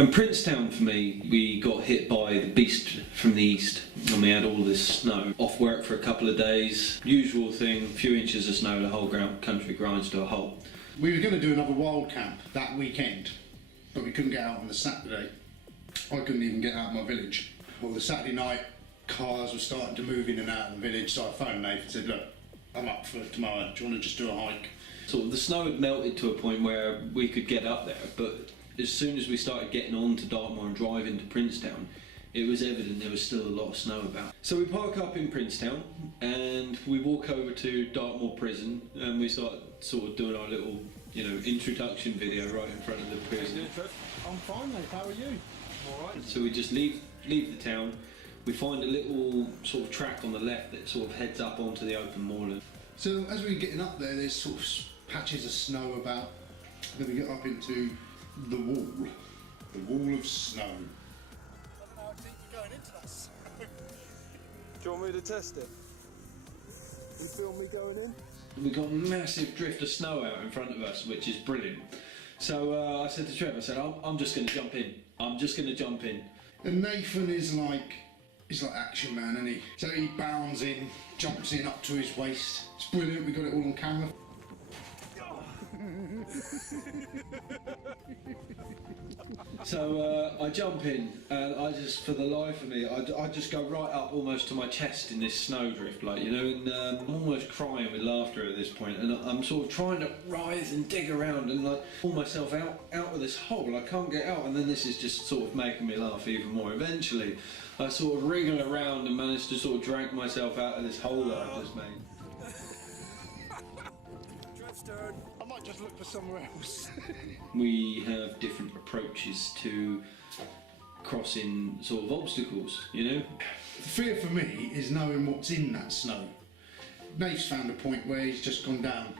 And Princetown, for me, we got hit by the beast from the east and we had all this snow. Off work for a couple of days, usual thing, a few inches of snow, the whole country grinds to a halt. We were going to do another wild camp that weekend, but we couldn't get out on the Saturday. I couldn't even get out of my village. Well, the Saturday night, cars were starting to move in and out of the village, so I phoned Nath and said, look, I'm up for tomorrow, do you want to just do a hike? So the snow had melted to a point where we could get up there, but as soon as we started getting on to Dartmoor and driving to Princetown, it was evident there was still a lot of snow about. So we park up in Princetown and we walk over to Dartmoor prison and we start sort of doing our little, introduction video right in front of the prison. I'm fine, mate, how are you? Alright. So we just leave the town, we find a little sort of track on the left that sort of heads up onto the open moorland. So as we're getting up there, there's sort of patches of snow about. Then we get up into the wall of snow. I don't know how deep you're going into that. Do you want me to test it? You feel me going in? We got a massive drift of snow out in front of us, which is brilliant. So I said to Trev, I said, I'm just going to jump in. I'm just going to jump in. And Nathan is like, he's like Action Man, isn't he? So he bounds in, jumps in up to his waist. It's brilliant, we got it all on camera. So I jump in and I just, for the life of me, I just go right up almost to my chest in this snowdrift, and I'm almost crying with laughter at this point, and I'm sort of trying to writhe and dig around and pull myself out of this hole. I can't get out, and then this is just sort of making me laugh even more. Eventually I sort of wriggle around and manage to sort of drag myself out of this hole that I've just made. I might just look for somewhere else. We have different approaches to crossing sort of obstacles, The fear for me is knowing what's in that snow. Nath's found a point where he's just gone down.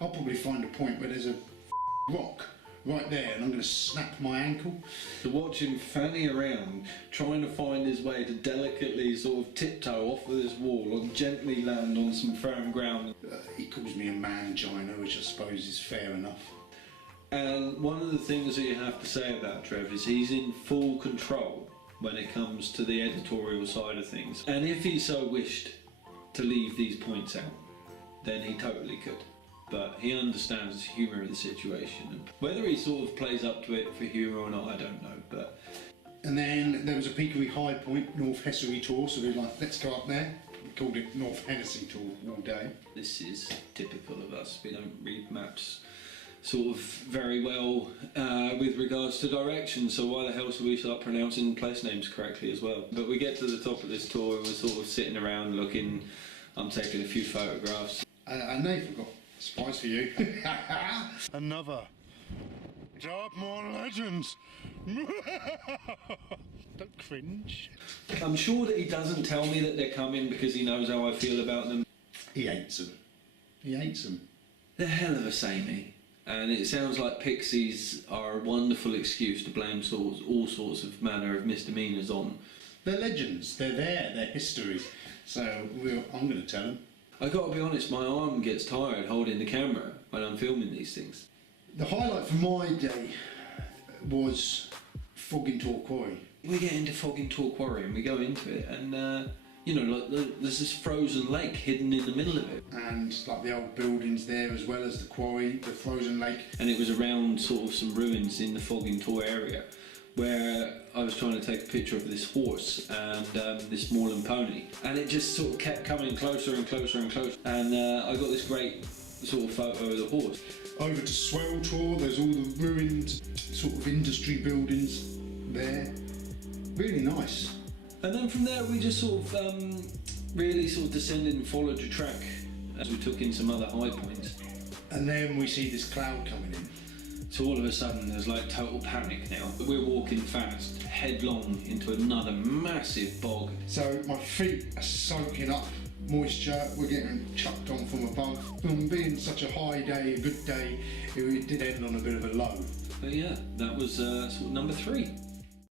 I'll probably find a point where there's a rock right there and I'm going to snap my ankle. To watch him fanning around, trying to find his way to delicately sort of tiptoe off of this wall and gently land on some firm ground. He calls me a mangina, which I suppose is fair enough. And one of the things that you have to say about Trev is he's in full control when it comes to the editorial side of things. And if he so wished to leave these points out, then he totally could. But he understands the humour of the situation. And whether he sort of plays up to it for humour or not, I don't know. And then there was a peakery high point, North Hessery tour, so we were like, let's go up there. We called it North Hennessy tour all day. This is typical of us. We don't read maps sort of very well with regards to directions, so why the hell should we start pronouncing place names correctly as well? But we get to the top of this tour and we're sort of sitting around looking. I'm taking a few photographs. And Nathan got a surprise for you. Another Dartmoor legends. Don't cringe. I'm sure that he doesn't tell me that they're coming because he knows how I feel about them. He hates them. He hates them. They're hell of a samey. And it sounds like pixies are a wonderful excuse to blame all sorts of manner of misdemeanours on. They're legends. They're there. They're history. So I'm going to tell them. I got to be honest, my arm gets tired holding the camera when I'm filming these things. The highlight for my day was Foggingtor Quarry. We get into Foggingtor Quarry and we go into it and there's this frozen lake hidden in the middle of it. And like the old buildings there as well as the quarry, the frozen lake. And it was around sort of some ruins in the Foggingtor area where I was trying to take a picture of this horse and this moorland pony, and it just sort of kept coming closer and closer and closer, and I got this great sort of photo of the horse. Over to Swell Tor, there's all the ruined sort of industry buildings there. Really nice. And then from there we just sort of really sort of descended and followed the track as we took in some other high points. And then we see this cloud coming in. So all of a sudden there's like total panic now. We're walking fast, headlong into another massive bog. So my feet are soaking up moisture, we're getting chucked on from above. From being such a high day, a good day, it did end on a bit of a low. But yeah, that was sort of number 3.